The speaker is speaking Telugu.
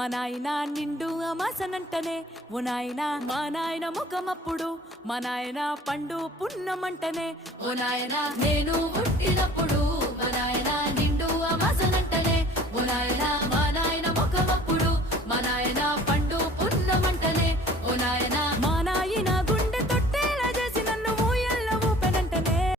మా నాయన నిండు అమాసనంటనే ఓ నాయన మా నాయన ముఖమప్పుడు మా నాయన పండు పున్నమంటనే ఓ నాయన నేను పుట్టినప్పుడు మా నాయన నిండు అమాసనంటనే ఓ నాయన